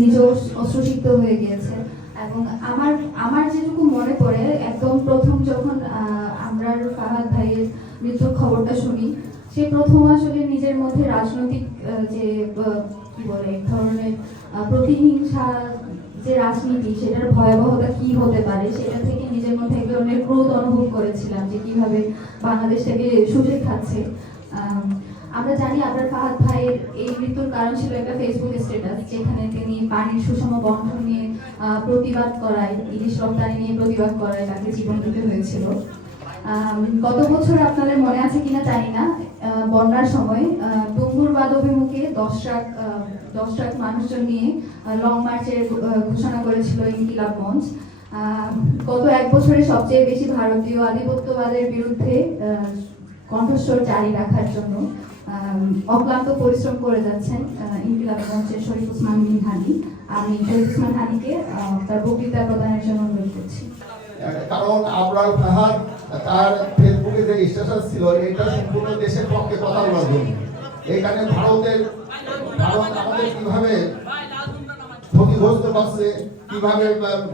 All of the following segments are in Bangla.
নিজে অস্ত্রসিক্ত হয়ে গিয়েছে। এবং আমার আমার যেটুকু মনে পড়ে, একদম প্রথম যখন আমরা ফাহাদ ভাইয়ের মৃত্যুর খবরটা শুনি, সে প্রথম আসলে নিজের মধ্যে রাজনৈতিক যে কি বলে এক ধরনের প্রতিহিংসা যে রাজনীতি, সেটার ভয়াবহতা কি হতে পারে সেটা থেকে নিজের মধ্যে এক ধরনের ক্রোধ অনুভব করেছিলাম যে কিভাবে বাংলাদেশটাকে সুযোগ খাচ্ছে। আমরা জানি আপনার ফাহাদ ভাইয়ের এই মৃত্যুর কারণ ছিল একটা ফেসবুক স্ট্যাটাস, যেখানে তিনি পানির সুষম বন্টন নিয়ে প্রতিবাদ করায়, ইলিশ রপ্তানি নিয়ে প্রতিবাদ করায় তাকে জীবন দিতে হয়েছিল। গত বছর আপনাদের মনে আছে কিনা জানি না, বন্যার সময় ডুঙ্গুরবাদ অভিমুখে 10 ট্রাক মানুষজন নিয়ে লং মার্চের ঘোষণা করেছিল ইনকিলাব মঞ্চ। গত এক বছরে সবচেয়ে বেশি ভারতীয় আধিপত্যবাদের বিরুদ্ধে কণ্ঠস্বর জারি রাখার জন্য অক্লান্ত পরিশ্রম করে যাচ্ছেন ইনকিলাব মঞ্চের শরীফ ওসমান হানি। আমি শরীফ ওসমান হানিকে তার বক্তৃতা প্রদানের জন্য অনুরোধ করছি। কারণ আবরার ফাহাদ তার ফেসবুকে যে স্ট্যাটাস ছিল, এটা সম্পূর্ণ দেশের পক্ষে কথা বলার জন্য। এখানে ভারত আমাদের কিভাবে ক্ষতিগ্রস্ত করছে, কিভাবে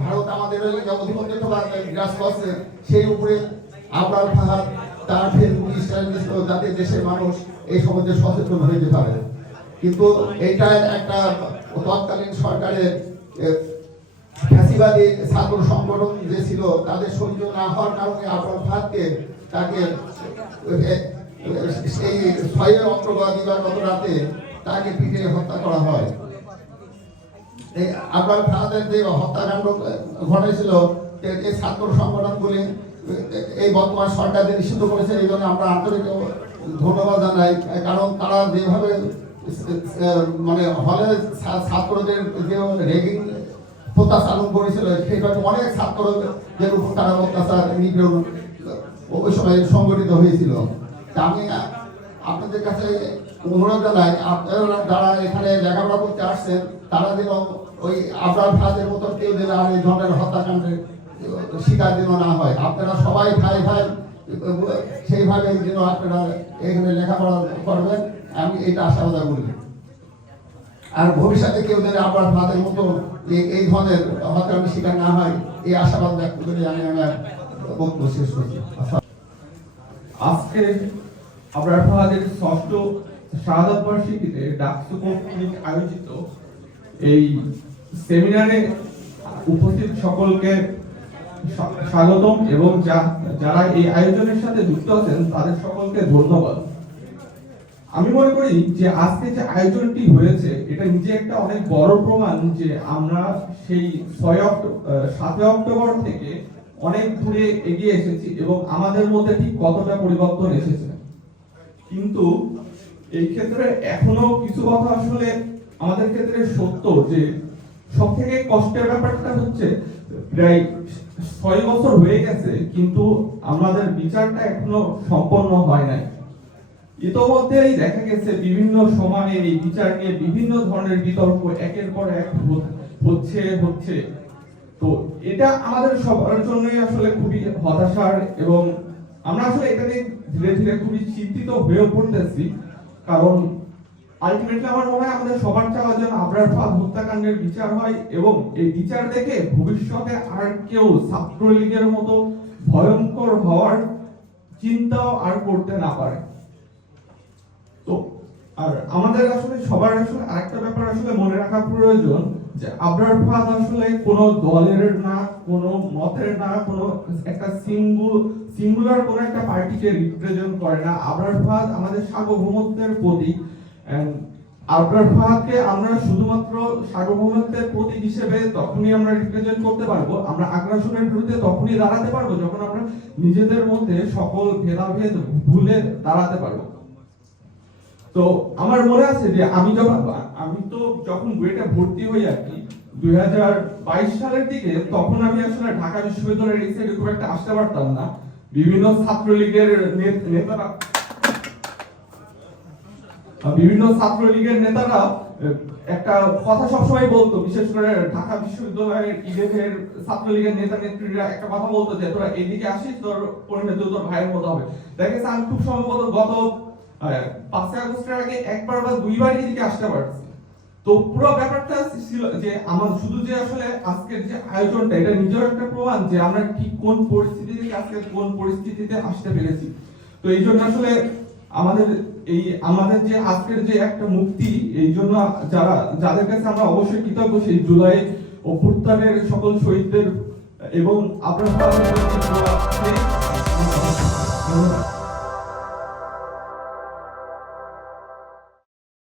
ভারত আমাদের অধিপত্য গ্রাস করছে, সেই উপরে আবরার ফাহাদ তার ফেসবুক স্ট্যাটাস ছিল যাতে দেশের মানুষ এই সম্বন্ধে সচেতন হয়ে যেতে পারে। কিন্তু এইটা একটা তৎকালীন সরকারের ফ্যাসিবাদী ছাত্র সংগঠন যে ছিল তাদের সহ্য না হওয়ার কারণে আবরার ফাহাদকে তাকে সেই 6 অক্টোবর দিবাগত রাতে তাকে পিটিয়ে হত্যা করা হয়। এই আবরার ফাহাদের যে হত্যাকাণ্ড ঘটেছিল, এই ছাত্র সংগঠনগুলি এই বর্তমান সরকারকে নিষিদ্ধ করেছে। এই জন্য আমরা আন্তরিক ধন্যবাদ জানাই, কারণ তারা যেভাবে মানে হলে ছাত্রদের যে রেগিং প্রত্যাচারণ করেছিল, সেইভাবে অনেক ছাত্রদের উপর তারা অত্যাচার নিপীড়ন ওই সময় সংগঠিত হয়েছিল। আমি আপনাদের কাছে অনুরোধ জানাই, আপনারা যারা এখানে লেখাপড়া করতে আসছেন তারা যেন ওই আবরার ফাহাদের মতো কেউ যেন আর এই ধরনের হত্যাকাণ্ডের শিকার যেন না হয়। আপনারা সবাই ভাই ভাই সেইভাবে যেন আপনারা এখানে লেখাপড়া করবেন, আমি এটা আশাবাদ করি। আর ভবিষ্যতে কেউ যেন আবরার ফাহাদের মতো এই ধরনের হত্যাকাণ্ডের শিকার না হয়, এই আশাবাদ ব্যক্ত করে আমি আমার বক্তব্য শেষ করছি। আজকে আবরার ফাহাদের 6ষ্ঠ শাহাদাত বার্ষিকীতে ডাকসু কর্তৃক আয়োজিত এই সেমিনারে উপস্থিত সকলকে স্বাগতম এবং যারা এই আয়োজনের সাথে যুক্ত আছেন তাদের সকলকে ধন্যবাদ। আমি মনে করি যে আজকে যে আয়োজনটি হয়েছে এটা নিজে একটা অনেক বড় প্রমাণ যে আমরা সেই 7 অক্টোবর থেকে অনেক দূরে এগিয়ে এসেছি এবং আমাদের মধ্যে ঠিক কতটা পরিবর্তন এসেছে। কিন্তু এই ক্ষেত্রে এখনো কিছু কথা আসলে আমাদের ক্ষেত্রে সত্য যে সব থেকে কষ্টের ব্যাপারটা হচ্ছে প্রায় 6 বছর হয়ে গেছে কিন্তু আমাদের বিচারটা এখনো সম্পন্ন হয় নাই। ইতোমধ্যেই দেখা গেছে বিভিন্ন সময়ে এই বিচার নিয়ে বিভিন্ন ধরনের বিতর্ক একের পর এক হচ্ছে। তো এটা আমাদের সবার জন্যই আসলে খুবই হতাশার এবং আমরা আসলে এটা নিয়ে ধীরে ধীরে খুবই চিন্তিত হয়ে পড়তেছি। কারণ আলটিমেটলি আমার মনে হয় আমাদের সবার চাওয়া যেন আবরার ফাহাদ হত্যাকাণ্ডের বিচার হয় এবং এই বিচার দেখে ভবিষ্যতে আর কেউ ছাত্রলীগের মতো ভয়ঙ্কর হওয়ার চিন্তাও আর করতে না পারে। তো আর আমাদের আসলে সবার আসলে আরেকটা ব্যাপার আসলে মনে রাখা প্রয়োজন যে আবরার ফাহাদ আসলে কোনো দলের না, কোনো মতের না, কোনো একটা সিঙ্গুলার কোনো একটা পার্টিকে রিপ্রেজেন্ট করে না। আবরার ফাহাদ আমাদের সার্বভৌমত্বের প্রতীক। আবরার ফাহাদকে আমরা শুধুমাত্র সার্বভৌমত্বের প্রতীক হিসেবে তখনই আমরা রিপ্রেজেন্ট করতে পারবো, আমরা আগ্রাসনের বিরুদ্ধে তখনই দাঁড়াতে পারবো যখন আমরা নিজেদের মধ্যে সকল ভেদাভেদ ভুলে দাঁড়াতে পারবো। তো আমার মনে আছে যে আমি তো যখন বুয়েটে ভর্তি হই আর কি 2022 সালের দিকে, তখন আমি আসলে ঢাকা বিশ্ববিদ্যালয়ের এই সাইডে খুব একটা আসতে পারতাম না। বিভিন্ন ছাত্রলীগের নেতারা একটা কথা সবসময় বলতো, বিশেষ করে ঢাকা বিশ্ববিদ্যালয়ের ইডেনের ছাত্রলীগের নেতা নেত্রীরা একটা কথা বলতো যে তোরা এদিকে আসিস, তোর পরিণতি তোর ভাইয়ের মতো হবে। দেখেছি আমি খুব সম্ভবত গত 5 আগস্টের আগে একবার বা দুইবার এদিকে আসতে পারছি। তো পুরো ব্যাপারটা ছিল যে আমার শুধু যে আসলে আজকের যে আয়োজনটা এটা নিজের একটা প্রমাণ যে আমরা ঠিক কোন পরিস্থিতি থেকে আজকে কোন পরিস্থিতিতে আসতে পেরেছি। তো এই জন্য আসলে আমাদের যে আজকের যে একটা মুক্তি, এই জন্য যাদের কাছে আমরা অবশ্যই কৃতজ্ঞ সেই জুলাই অভ্যুত্থানের সকল শহীদদের এবং আপনার